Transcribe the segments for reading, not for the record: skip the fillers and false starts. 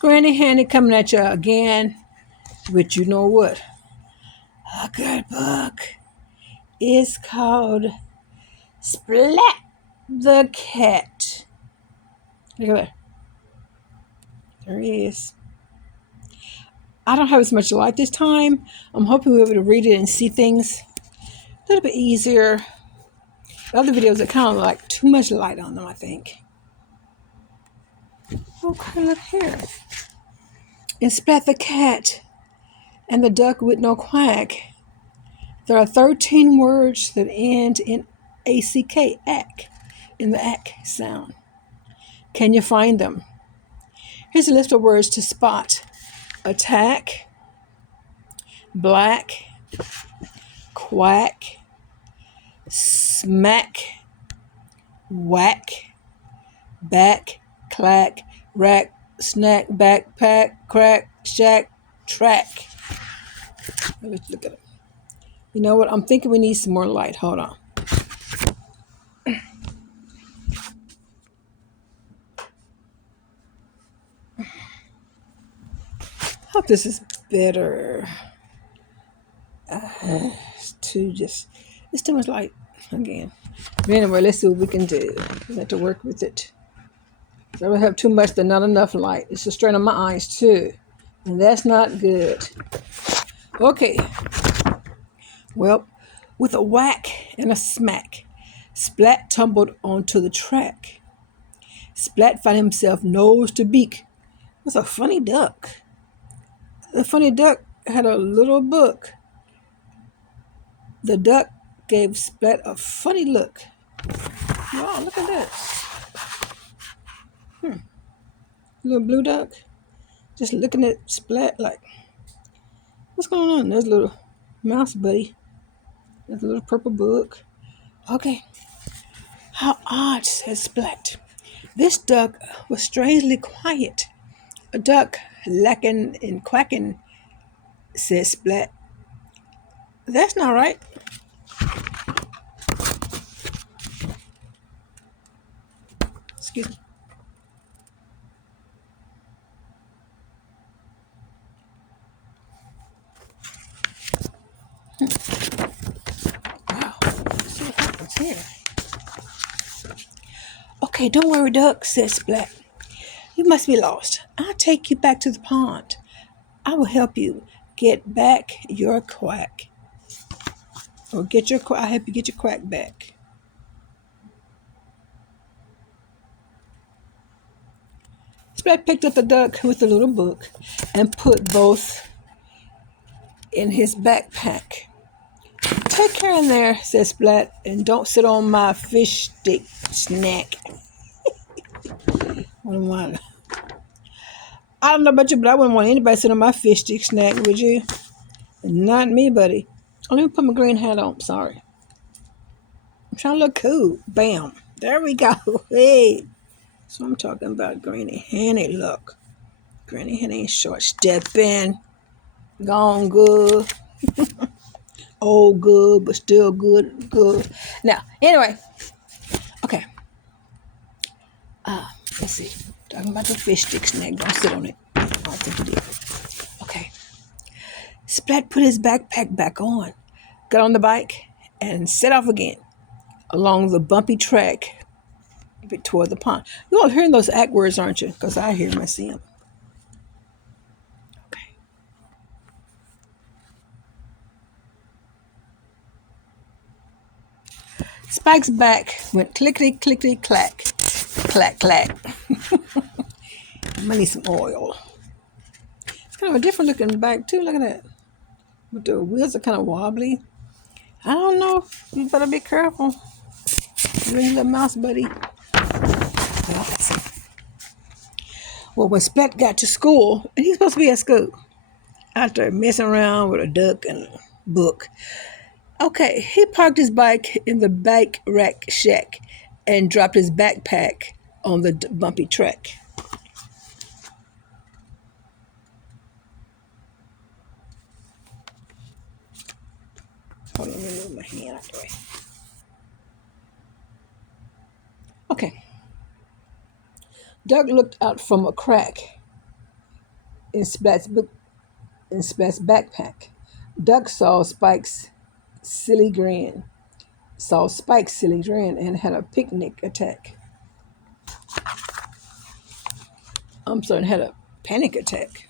Granny Hanny coming at you again with you know what? A good book. It's called Splat the Cat. Look at that. There he is. I don't have as much light this time. I'm hoping we'll be able to read it and see things a little bit easier. The other videos are kind of like too much light on them, I think. Okay, look here. In Splat the Cat and the Duck with No Quack, there are 13 words that end in ACK, ack, in the ack sound. Can you find them? Here's a list of words to spot: attack, black, quack, smack, whack, back, clack, rack, snack, backpack, crack, shack, track. Let's look at it. You know what? I'm thinking we need some more light. Hold on. Hope this is better. It's too much light again. But anyway, let's see what we can do. We have to work with it. If I have too much, then not enough light. It's a strain on my eyes too, and that's not good. Okay. Well, with a whack and a smack, Splat tumbled onto the track. Splat found himself nose to beak with a funny duck. The funny duck had a little book. The duck gave Splat a funny look. Wow, look at this. Little blue duck just looking at Splat like, what's going on? There's a little mouse buddy. There's a little purple book. Okay. How odd, said Splat. This duck was strangely quiet. A duck lacking and quacking, said Splat. That's not right. Excuse me. Wow. Let's see what happens here. Okay, don't worry, duck, said Splat. You must be lost. I'll take you back to the pond. I will help you get back your quack. Or get your quack. I'll help you get your quack back. Splat picked up the duck with the little book and put both in his backpack. Take care in there, said Splat, and don't sit on my fish stick snack. I don't know about you, but I wouldn't want anybody sitting on my fish stick snack, would you? Not me, buddy. Oh, let me put my green hat on. Sorry. I'm trying to look cool. Bam. There we go. Hey. So I'm talking about Granny Hanny look. Granny Hanny ain't short stepping. Gone good. Old good, but still good. Now, anyway. Okay. Let's see. Talking about the fish stick snack. Don't sit on it. I don't think you did. Okay. Splat put his backpack back on, got on the bike, and set off again along the bumpy track toward the pond. You all hearing those act words, aren't you? Because I hear them, I see them. Okay. Spike's back went clickety, clickety, clack, clack, clack. I might need some oil. It's kind of a different looking bike too. Look at that. But the wheels are kind of wobbly. I don't know. You better be careful. You're a little mouse, buddy. Well, when Splat got to school, and he's supposed to be at school, after messing around with a duck and a book, okay, he parked his bike in the bike rack shack and dropped his backpack on the bumpy track. Hold on, let me move my hand out the way. Okay. Duck looked out from a crack in Splat's book in Splat's backpack. Duck saw Spike's silly grin and had a picnic attack. I'm sorry, had a panic attack.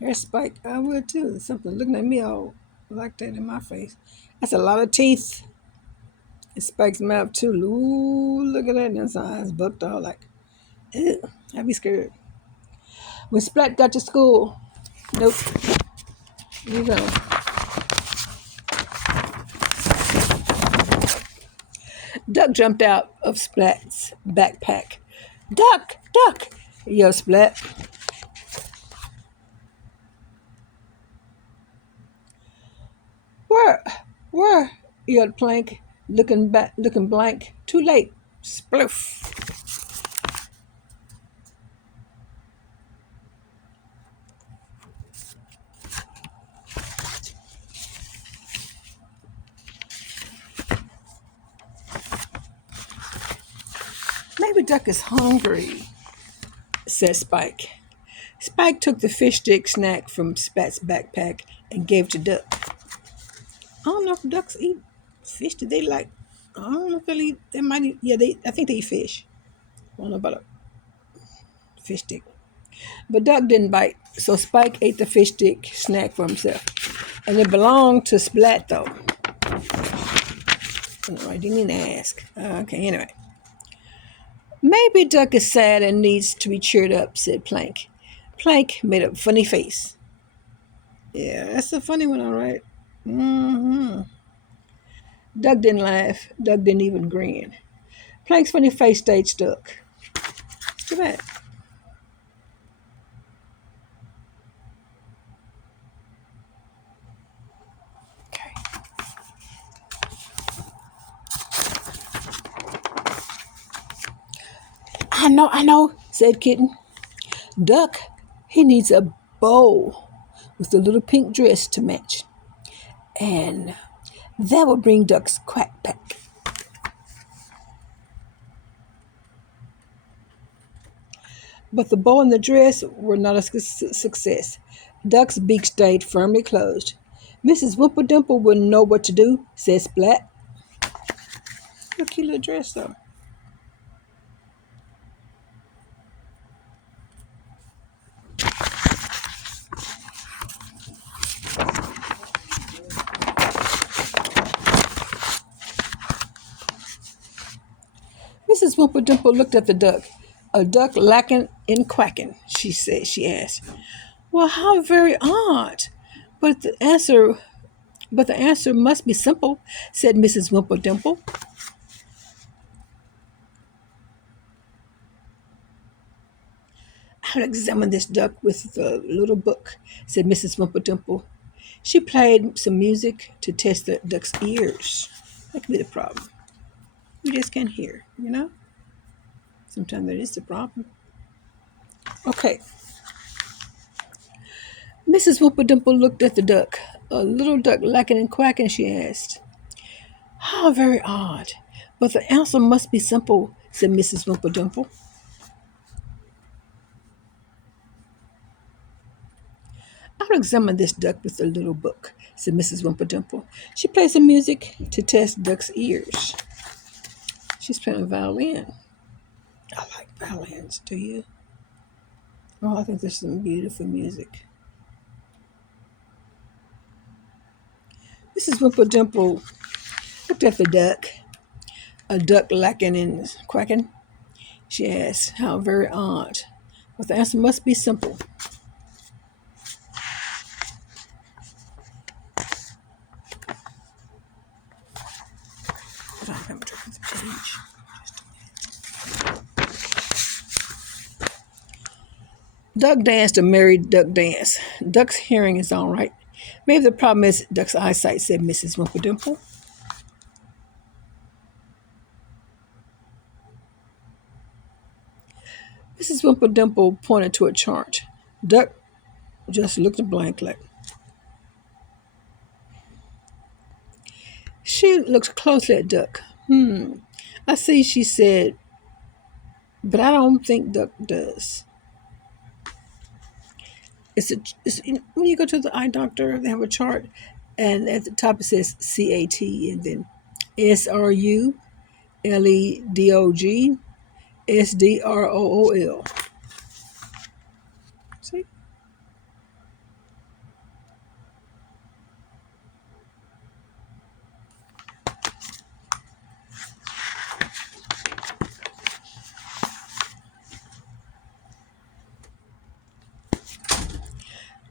There's Spike. I would too. Something looking at me all like that in my face. That's a lot of teeth. It Spike's mouth too. Ooh, look at that. And his eyes bucked all like, ew, I'd be scared. When Splat got to school, nope, you know. Duck jumped out of Splat's backpack. Duck, duck, yelled Splat. Where, where, yelled Plank, looking blank. Too late. Sploof. Maybe Duck is hungry, said Spike. Spike took the fish stick snack from Spat's backpack and gave to Duck. I don't know if ducks eat fish. Do they like? I don't know if they eat. They might eat. Yeah, they. I think they eat fish. I don't know about a fish stick. But Duck didn't bite, so Spike ate the fish stick snack for himself, and it belonged to Splat though. I didn't even ask. Okay, anyway. Maybe Duck is sad and needs to be cheered up, said Plank. Plank made a funny face. Yeah, that's a funny one, all right. Mm-hmm. Duck didn't laugh. Duck didn't even grin. Plank's funny face stayed stuck. Too bad. Okay. I know, said Kitten. Duck, he needs a bow with a little pink dress to match. And that will bring Duck's quack back. But the bow and the dress were not a success. Duck's beak stayed firmly closed. Mrs. Wimple wouldn't know what to do, said Splat. What a cute little dress, though. Mrs. Wimple looked at the duck. A duck lacking in quacking, she asked. Well, how very odd. But the answer but the answer must be simple, said Mrs. Wimple. I'll examine this duck with the little book, said Mrs. Wimple. She played some music to test the duck's ears. That could be the problem. We just can't hear, you know? Sometimes that is the problem. Okay. Mrs. Wimple looked at the duck. A little duck lacking in quacking, she asked. How very odd. But the answer must be simple, said Mrs. Wimple. I'll examine this duck with the little book, said Mrs. Wimple. She played some music to test Duck's ears. She's playing a violin. I like violins, do you? Oh, I think there's some beautiful music. Mrs. Wimple looked at the duck, a duck lacking in quacking. She asked, how very odd. But the answer must be simple. I'm turning the page. Duck danced a merry duck dance. Duck's hearing is all right. Maybe the problem is Duck's eyesight, said Mrs. Wimple. Mrs. Wimple pointed to a chart. Duck just looked blank like. She looked closely at Duck. I see, she said, but I don't think Duck does. When you go to the eye doctor, they have a chart, and at the top it says CAT, and then SRULEDOG SDROOL. See?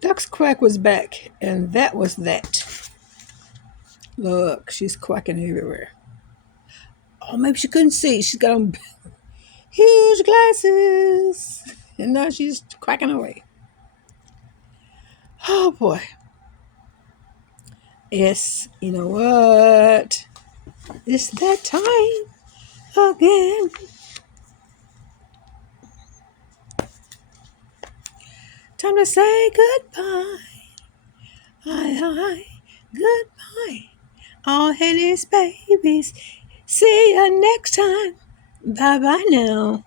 Duck's quack was back, and that was that. Look, she's quacking everywhere. Oh, maybe she couldn't see. She's got on huge glasses, and now she's quacking away. Oh boy. Yes, you know what? It's that time again. Time to say goodbye. Hi, hi, goodbye. All Hanny's babies. See you next time. Bye bye now.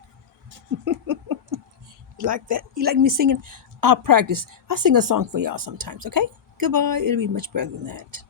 You like that? You like me singing? I'll practice. I'll sing a song for y'all sometimes, okay? Goodbye. It'll be much better than that.